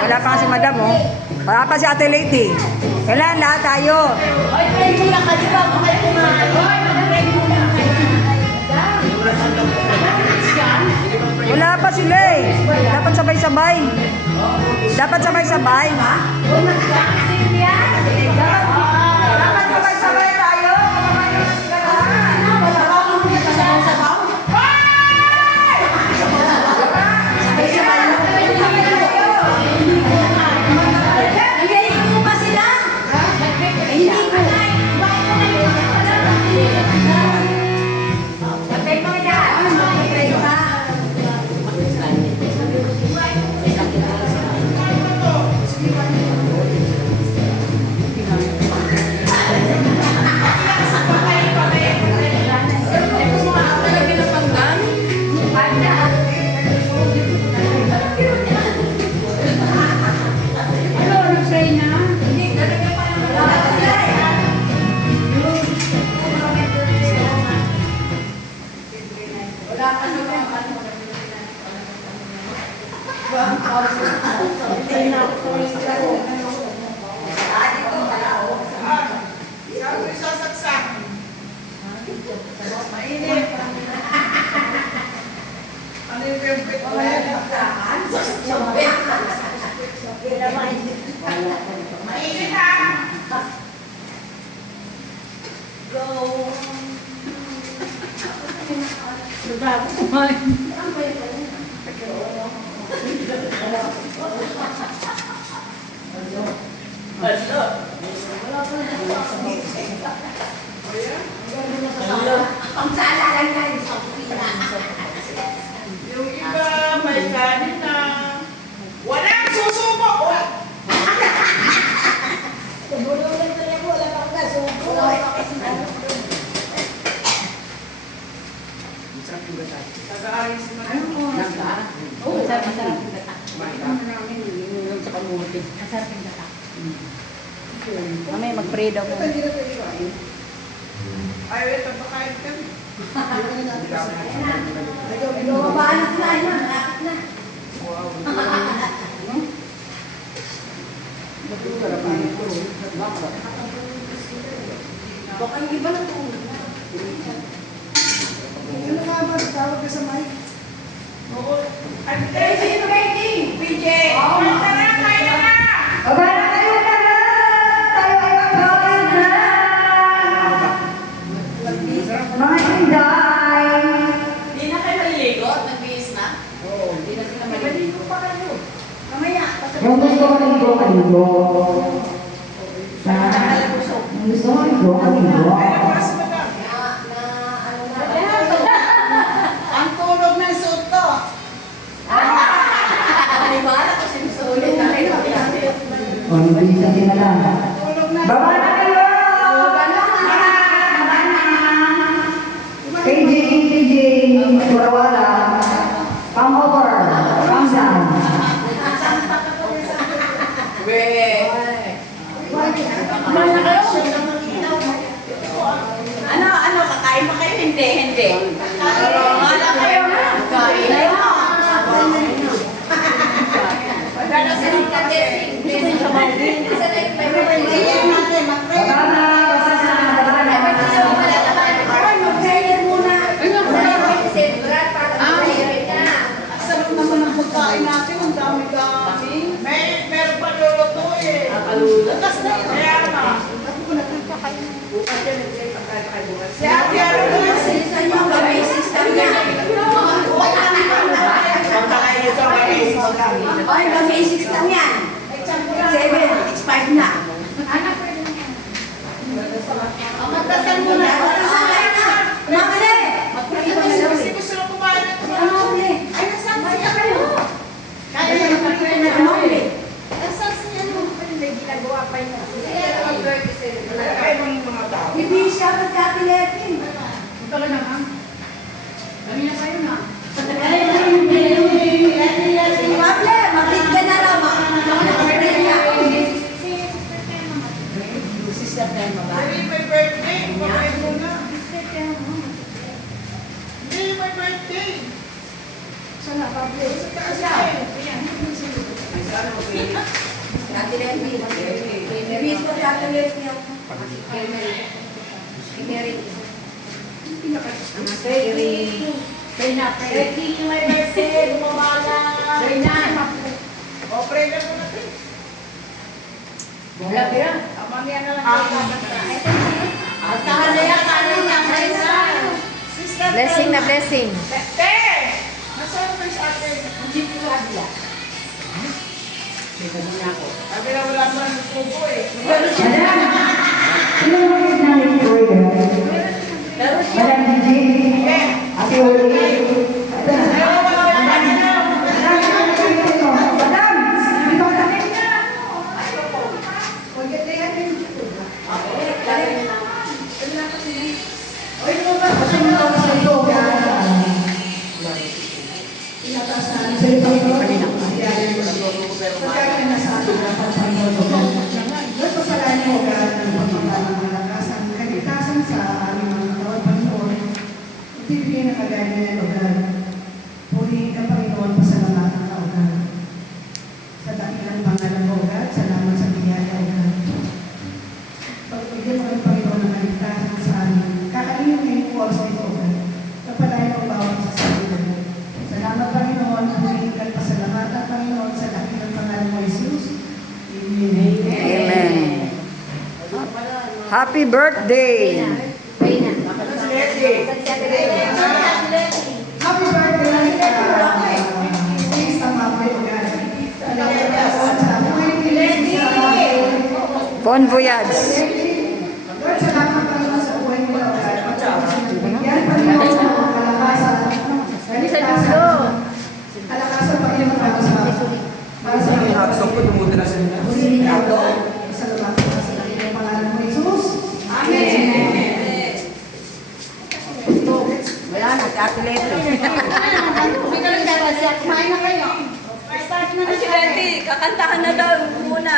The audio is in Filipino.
Wala pa si madam, oh. Wala pa si ate lady. Kailan lahat tayo? Wala pa sila eh. Dapat sabay-sabay. Dapat sabay-sabay. Dapat sabay-sabay tayo. Yung iba may kanin na walang susubo. Nag-aayos mo na. Oo, masarap yung gata. Masarap yung gata. Mamaya mag-pray daw muna. Ay, ito ba kain ka? Mabaanak na, malapit na. Baka yung iba na tulog na. Ano nga ba? Tawag ka sa mic. Oo. Sino waiting? PJ! Kanta na, kaya na! Baba na kayo na! Tayo ay mag-focus na! Mga inday! Hindi na kayo maliligo? Nagbihis na? Oo. Hindi na sila maliligo pa kayo. Mamaya. Yung gusto ko ligo, kaligo. Yung gusto ko ligo, kaligo. Ay, oras mo lang. Ang tulog ng suot to. Alibara ko sinusulit na rin. O, hindi sa tinala. Tulog na. Baba na kayo! KJ, KJ, Warawala. Come over. Come down. Ano, kakain pa kayo? Hindi. Wala kayo na. Kain na yun. Wala sa blessing sa mountain. Baba na, baba na, baba na. Mag-prayer muna. Sarap naman ang pagkain natin. Ang dami-dami. Meron pa luluto eh. Kalulutas na. Kaya na. Si Ate Arulus. Ay, basics lang yan. 7, expired na. Magdasal muna. Magdasal kayo na. Mamali. Kasi gusto na kumain ng Mamali. Ay, nasaan siya kayo? Kaya yung mag-pray na mamali. Nasaan siya ano? May ginagawa pa yun. Ay, mga tao. Hindi siya magkakiletin. Ito ka naman. Kami na kayo na. Mamali, mag-read ka na Ate Lenny. Miss ko si Ate Lenny ako. Mary. Ready yung may mercy, bumala. O, pray na muna tayo. Mamaya na lang tayo kakanta. Tahan na yan, tahan na yan. Blessing na blessing. Te! Nasaan pa yung ate? Hindi ko kabila. Sabi na wala naman ng kubo eh. Bibigyan ng kagaya ng lugar. Purihin ka, Panginoon, pasalamatan ka, O God. Sa dakilang pangalan mo, O God, salamat sa biyaya, O God. Pagbigyan mo ng Panginoon ng kaligtasan sa amin. Kakainin ngayong oras nito, O God. Kapalayan ang bawat sa sarili, O God. Salamat, Panginoon, purihin ka, pasalamatan, Panginoon, sa dakilang pangalan mo, Jesus. Amen. Amen. Happy birthday! Happy birthday! Please, tama po, O God. Bon voyage! Lord, salamat Panginoon sa buhay nila, O God. Yan, Panginoon, ang kalakasan. Kalikasan. Kalakasan, Panginoon, para sa Purihin ka, Lord. Salamat po sa dakilang pangalan mo, Jesus. Amen. Wala na, Ate Lenny. Kumain na kayo. Start na na. Ay, si Betty, kakantahan na daw muna.